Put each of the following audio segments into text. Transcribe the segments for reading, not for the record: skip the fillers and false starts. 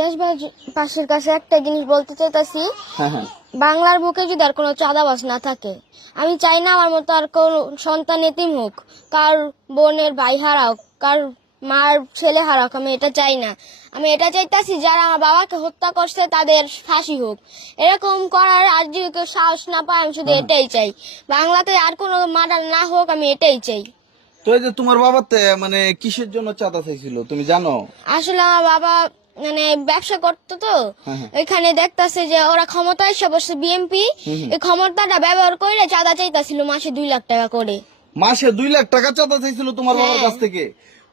দেশবাসীর কাছে একটা জিনিস বলতে চাইতাছি, বাংলার বুকে যদি আর কোনো চাঁদাবাজ না থাকে, আমি চাই না আমার মতো আর কোন সন্তান এতিম হোক, কার বোনের ভাই হারাক, কার মার ছেলে হারাক, আমি এটা চাই না। আমি এটা চাইতাছি যারা আমার বাবাকে হত্যা করছে তাদের ফাঁসি হোক। এরকম করার আর যদি কেউ সাহস না পায়, আমি শুধু এটাই চাই। বাংলাতে আর কোনো মার্ডার না হোক, আমি এটাই চাই। তো এই যে তোমার বাবাতে মানে কিসের জন্য চাঁদা চাইছিল তুমি জানো? আসলে আমার বাবা মানে ব্যবসা করতো, তো এখানে দেখতাছে যে ওরা ক্ষমতায় এসে বসে বিএনপি, এই ক্ষমতাটা ব্যবহার করে চাঁদা চাইতাছিল মাসে 2 লাখ টাকা করে। মাসে 2 লাখ টাকা চাঁদা চাইছিল তোমার বাবার কাছ থেকে?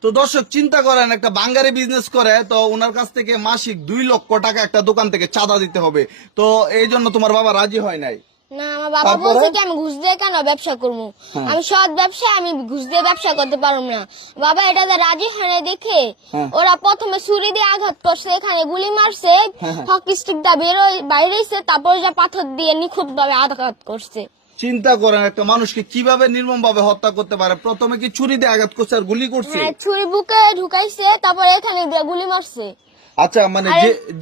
তো দর্শক চিন্তা করেন, একটা বাঙ্গারি বিজনেস করে, তো ওনার কাছ থেকে মাসিক 2 লক্ষ টাকা একটা দোকান থেকে চাঁদা দিতে হবে। তো এই জন্য তোমার বাবা রাজি হয় নাই? না, আমার বাবা বলছে কি আমি ঘুষ দিয়ে কেন ব্যবসা করবো, আমি সৎ ব্যবসায়, আমি ঘুষ দিয়ে ব্যবসা করতে পারবো না। বাবা এটাতে রাজি হয় না দেখে ওরা প্রথমে ছুরি দিয়ে আঘাত করছে, এখানে গুলি মারছে, হকি স্টিকটা বাইরেছে, তারপর যা পাথর দিয়ে নিখুঁত ভাবে আঘাত করছে। চিন্তা করেন, একটা মানুষকে কিভাবে নির্মম ভাবে হত্যা করতে পারে। প্রথমে কি ছুরি দিয়ে আঘাত করছে আর গুলি করছে? ছুরি বুকে ঢুকাইছে, তারপর এখানে গুলি মারছে। আচ্ছা, মানে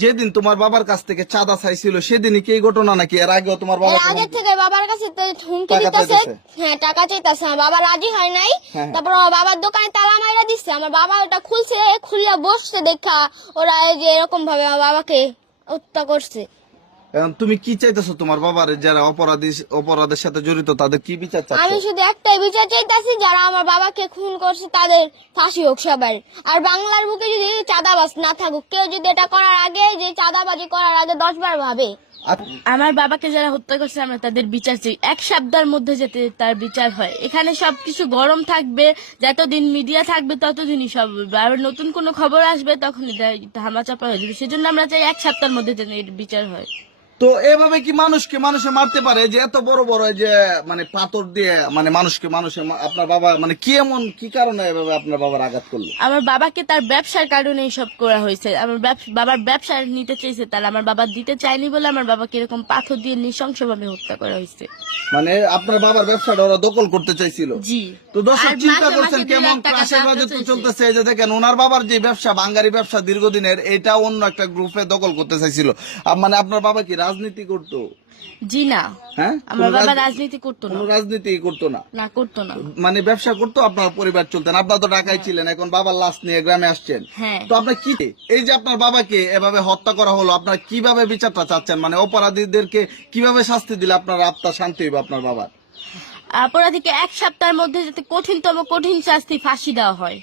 যেদিন তোমার বাবার কাছ থেকে চাঁদা চাইছিল সেদিনই কি এই ঘটনা, নাকি এর আগেও তোমার বাবা? আগে থেকে বাবার কাছে তো হুমকি দিতেছে, হ্যাঁ টাকা চাইতেছে, আমার বাবা রাজি হয় নাই। তারপর আমার বাবার দোকানে তালা মাইরা দিচ্ছে, আমার বাবা ওটা খুলছে, খুললে বসছে দেখা ওরা যে এরকম ভাবে আমার বাবাকে হত্যা করছে। তুমি কি চাইতেছো তোমার বাবার যারা অপরাধের সাথে জড়িত তাদের কি বিচার চাচ্ছো? আমি শুধু একটাই বিচার চাইতাছি, যারা আমার বাবাকে খুন করছে তাদের ফাঁসি হোক সবার। আর বাংলার বুকে যদি চাঁদাবাজ না থাকুক, কেউ যদি এটা করার আগে, যে চাঁদাবাজি করার আগে 10 বার ভাবে। আমার বাবাকে যারা হত্যা করছে আমরা তাদের বিচার চাই, 1 সপ্তাহের মধ্যে যাতে তার বিচার হয়। এখানে সবকিছু গরম থাকবে, যতদিন মিডিয়া থাকবে ততদিনই সব, আর নতুন কোনো খবর আসবে তখন ধামাচাপা হয়ে যাবে। সেজন্য আমরা চাই 1 সপ্তাহের মধ্যে যেন এর বিচার হয়। তো এভাবে কি মানুষে মারতে পারে, যে এত বড় বড় যে মানে পাথর দিয়ে মানে মানুষকে আপনার বাবা মানে কি কারণে এভাবে আপনার বাবার আঘাত করলো? আমার বাবাকে তার ব্যবসার কারণে সব করা হয়েছে। আমার বাবার ব্যবসা নিতে চাইছে, তার আমার বাবা দিতে চায়নি বলে আমার বাবাকে এরকম পাথর দিয়ে নৃশংসভাবে হত্যা করা হয়েছে। মানে আপনার বাবার ব্যবসাটা ওরা দখল করতে চাইছিল? জি। তো দর্শক চিন্তা করছেন কেমন ক্রাশের বাজেট চলতেছে। এই যে দেখেন ওনার বাবার যে ব্যবসা, বাঙ্গারি ব্যবসা দীর্ঘদিনের, এটা অন্য একটা গ্রুপে দখল করতে চাইছিল। মানে আপনার বাবা কি রাজনীতি করতো? জি না। হ্যাঁ, আমার বাবা রাজনীতি করতো না। রাজনীতি করতো না? না, করতো না। মানে ব্যবসা করতো, আপনার পরিবার চলতেন। আপনার তো ঢাকায় ছিলেন, এখন বাবার লাশ নিয়ে গ্রামে আসছেন। তো আপনার কি এই যে আপনার বাবাকে এভাবে হত্যা করা হলো, আপনার কিভাবে বিচারটা চাচ্ছেন? মানে অপরাধীদেরকে কিভাবে শাস্তি দিলে আপনার আত্মা শান্তি হইবে আপনার বাবার? অপরাধীকে 1 সপ্তাহের মধ্যে যাতে কঠিন শাস্তি, ফাঁসি দেওয়া হয়।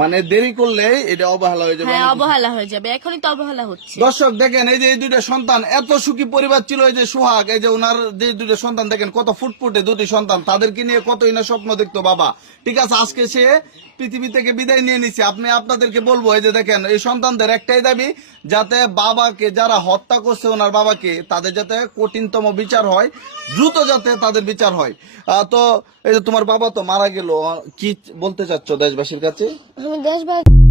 মানে দেরি করলে এটা অবহেলা হয়ে যাবে। হ্যাঁ, অবহেলা হয়ে যাবে, এখনই তো অবহেলা হচ্ছে। দর্শক দেখেন, এই যে এই 2টা সন্তান, এত সুখী পরিবার ছিল, এই যে সোহাগ, এই যে ওনার যে 2টা সন্তান দেখেন কত ফুটফুটে 2টি সন্তান, তাদেরকে নিয়ে কতই না স্বপ্ন দেখতো বাবা। ঠিক আছে, আজকে সে পৃথিবী থেকে বিদায় নিয়ে নিছে। আপনাদেরকে বলবো, এই যে দেখেন এই সন্তানদের একটাই দাবি, যাতে বাবাকে যারা হত্যা করছে ওনার বাবাকে, তাদের যাতে কঠিনতম বিচার হয়, দ্রুত যাতে তাদের বিচার হয়। তো এই যে তোমার বাবা তো মারা গেল, কি বলতে চাচ্ছ দেশবাসীর কাছে? আমি দেশবাসী